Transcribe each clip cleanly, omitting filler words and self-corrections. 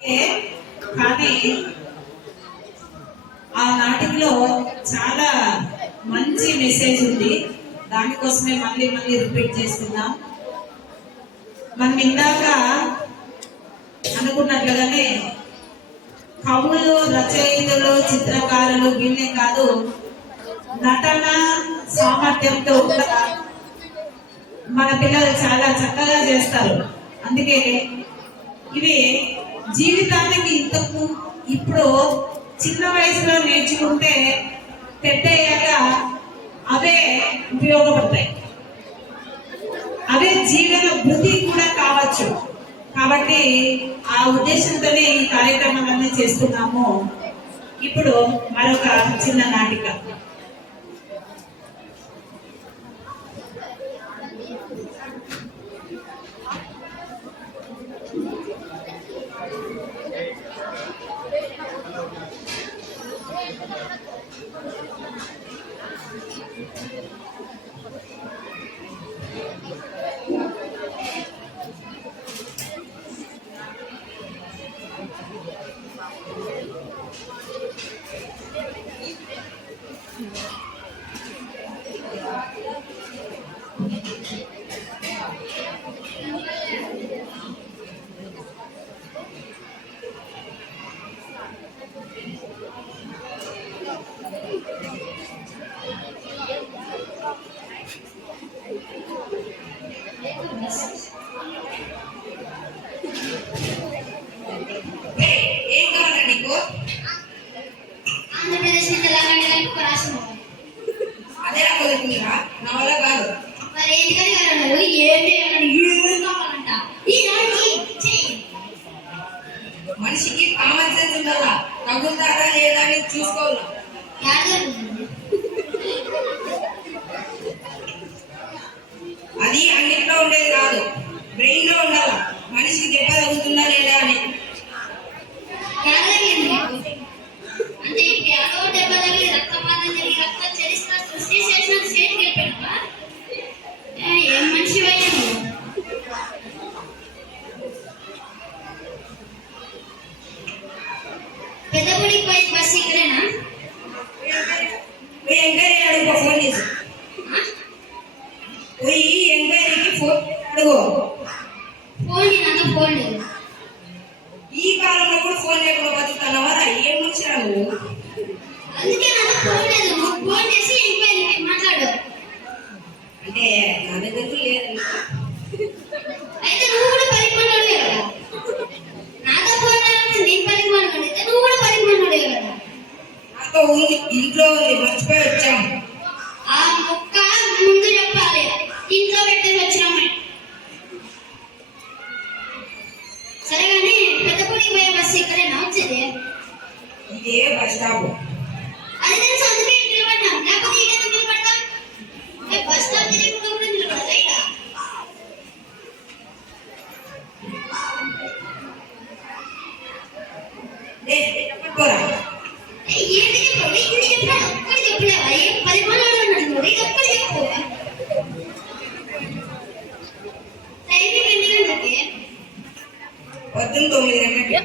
కానీ ఆ నాటికలో చాలా మంచి మెసేజ్ ఉంది. దానికోసమే మళ్ళీ మళ్ళీ రిపీట్ చేస్తున్నాం. మనం ఇందాక అనుకున్నట్లుగానే కవులు, రచయితలు, చిత్రకారులు వీళ్ళే కాదు, నటన సామర్థ్యంతో మన పిల్లలు చాలా చక్కగా చేస్తారు. అందుకే ఇవి జీవితానికి ఇప్పుడు చిన్న వయసులో నేర్చుకుంటే పెద్దయ్యాక అవే ఉపయోగపడతాయి, అవే జీవన వృద్ధి కూడా కావచ్చు. కాబట్టి ఆ ఉద్దేశంతోనే ఈ కార్యక్రమాలన్నీ చేస్తున్నాము. ఇప్పుడు మరొక చిన్న నాటిక. మనిషికి కామన్ సెన్స్ ఉండాలా, తగులుతారా లేదా అని చూసుకోవాలి. అది అన్నిట్లో ఉండేది కాదు, బ్రెయిన్ లో ఉండాలా. మనిషికి దెబ్బ తగులుతుందా లేదా అని. పెద్దపూడికి పోయి బస్సు ఇక్కడేనా? ఎంక్వైరీ అడుగు, ఫోన్ చేసి పోయి ఎంక్వైరీకి ఫోన్ అడుగు. ఫోన్ లేదు. ఈ కాలంలో కూడా ఫోన్ లేకుండా బతుకుతున్నావా? ఏం వచ్చినా నువ్వు? అందుకే నాకు ఫోన్ లేదు. నువ్వు ఫోన్ చేసి ఎంక్వైరీకి మాట్లాడు. అంటే నా దగ్గర లేదు. అయితే నువ్వు కూడా పరిమాణాడు కదా. నాతో ఫోన్ నేను పరిమాణాడు అయితే నువ్వు కూడా పరిమాణాడు కదా. నాతో ఉంది, ఇంట్లో ఉంది, మర్చిపోయి వచ్చాము. ఆ మొక్క ముందు చెప్పాలి, ఇంట్లో పెట్టేసి వచ్చామని. సరే కానీ పెద్దపూడికి పోయే బస్సు ఇక్కడేనా వచ్చేది? ఇదే బస్ స్టాప్. అది తెలుసు, అందుకే నిలబడ్డాం. లేకపోతే ఇంకెందుకు నిలబడతాం? బస్ స్టాప్ తిరిగి నిలబడదా ఇక? చెప్పకపోరా? ఏంటి చెప్పావు? ఇది చెప్పాను, ఒక్కటి చెప్పలేవా? ఏం పరిమాణాలు అన్నట్టు ఇది ఒక్కటి చెప్పు. టైమింగ్ ఎన్ని గంటలకి? పొద్దున్న 9 గంటలకి,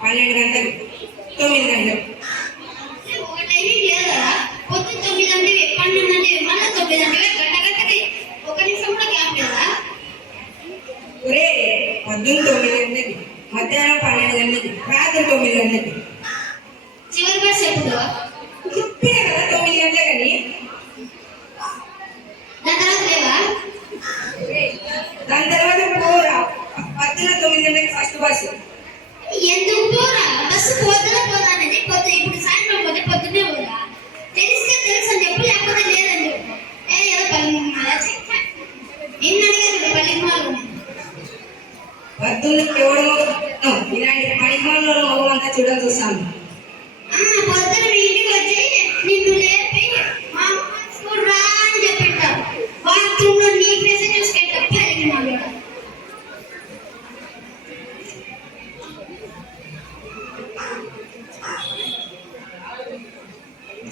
12 గంటలకి, 9 గంటలకి. ఒక టైమింగ్ లేదు కదా. పొద్దున్న 9 అంటే 12 అంటే మళ్ళీ 9 అంటే గంటకి 1 నిమిషం కూడా గ్యాప్ లేదా? ఒరే, పొద్దున్న 9 గంటలకి, మధ్యాహ్నం 12 గంటలకి, రాత్రి 9 గంటలకి. చివరి బస్ ఎప్పుడు? చెప్పినా కదా 9 గంటలకని. దాని తర్వాత లేవా? దాని తర్వాత పోరా, పొద్దున్న 9 గంటలకి ఫస్ట్ బస్సు. ఎందుకు పోరా? బస్సు పోతుందా పోదా అనేది పొద్దు. ఇప్పుడు సాయంత్రం పోతే పొద్దున్నే పోదా? తెలిస్తే తెలుసు అని చెప్పు, లేకపోతే లేదని చెప్పు. ఏదో పల్లి నిన్న అడిగారు పల్లికి మాలు. పొద్దున్న ఎవడో ఇలాంటి పరిమాణంలో మగమంతా చూడాల్సి వస్తాను. పొద్దున మీ ఇంటికి వచ్చి నిన్ను లేపి మా స్కూల్ రా అని చెప్పింటారు. బాత్రూమ్ లో నీ ఫేస్ చూసుకుంటా పల్లికి మాలు.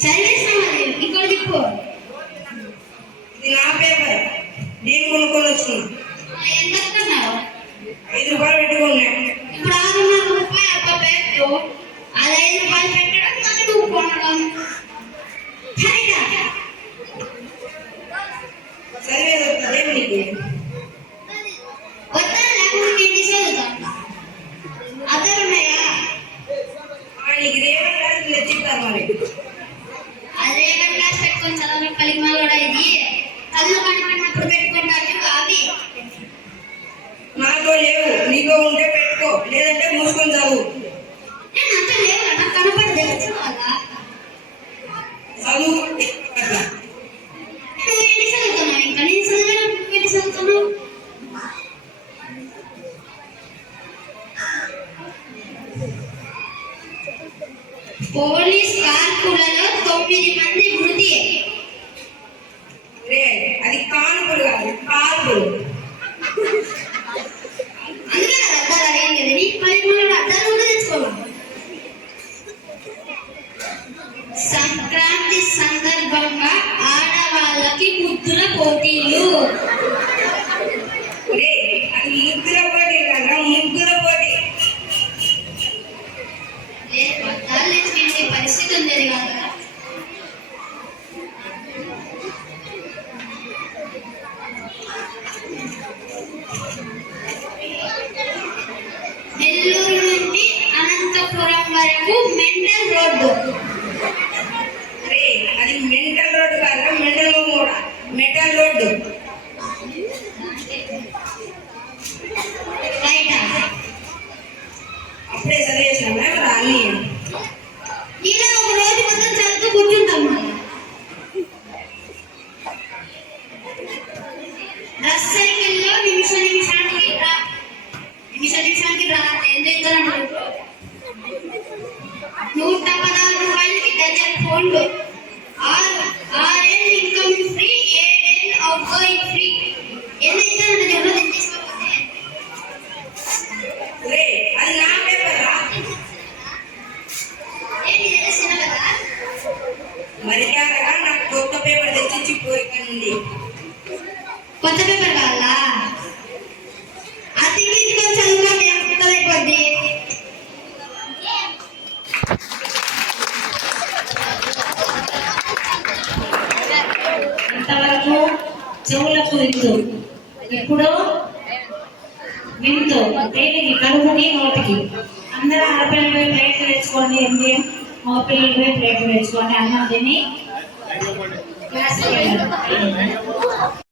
చదివేసినా ఇక్కడ చెప్పు. ఇది నా పేపర్, నేను కొనుక్కొని వచ్చిన. ఎంత 5 రూపాయలు పెట్టుకున్నా. ఇప్పుడు 6.5 రూపాయలు చదువు. నేను అంత లేవు నాకు కనపడి తెలుసుకోవాలా చదువు అట్లా. నువ్వు ఏంటి చదువుతున్నావు ఇంకా నేను చదివిన ఏంటి చదువుతున్నావు పోలీస్ కార్పులలో 9 మంది మృతి రే అది కాన్పులు కాదు, కార్పులు. అందుకే కదా అర్థాలు అడిగింది నీకు 13 అర్థాలు కూడా తెచ్చుకోవాలి సంక్రాంతి సందర్భంగా ఆడవాళ్ళకి ముద్దుల పోటీలు రే అది ముగ్గుల పోటీ కదా, ముగ్గుల పోటీ. లేదు అర్థాలు తెచ్చుకునే పరిస్థితి ఉండేది కాదు కదా నెల్లూరు నుండి అనంతపురం వరకు మెంటల్ రోడ్డు రే అది మెంటల్ రోడ్డు కాదు, మెంటల్ కూడా మెటల్ రోడ్డు. రైటా అప్పుడే చదివేసినాం అన్ని. ఇలా ఒక రోజు మొత్తం చదువుతూ కూర్చుంటాం మనం డ్రెస్ సైకిల్లో నిమిషానికి రా ఏం చేద్దాం 116 రూపాయలకి డజన్ ఫోన్లు 6 ఏళ్ళు ఇన్కమ్ ఫ్రీ 7 ఏళ్ళు అవుట్ గోయింగ్ ఫ్రీ ఎంత ఇస్తానంటే ఎవరో తీసుకోకపోతే రే అది నా పేపర్ రా. ఏంటి తెలిసిన కదా మర్యాదగా నాకు కొత్త పేపర్ తెచ్చి పోయి ఇక్కడ నుండి. కొత్త పేపర్ కావాలా అది తీసుకొని చదువుకోండి కొత్తదైపోద్ది ఇంతవరకు చెవులకు విందు, ఇప్పుడు విందు దేనికి కడుపుని నోటికి. అందరూ ఆడపిల్లలు ప్లేట్లు తెచ్చుకోండి, ఎండిఎం మగపిల్లలు ప్లేట్లు తెచ్చుకోండి, అన్నం తిని క్లాస్కి వెళ్ళండి.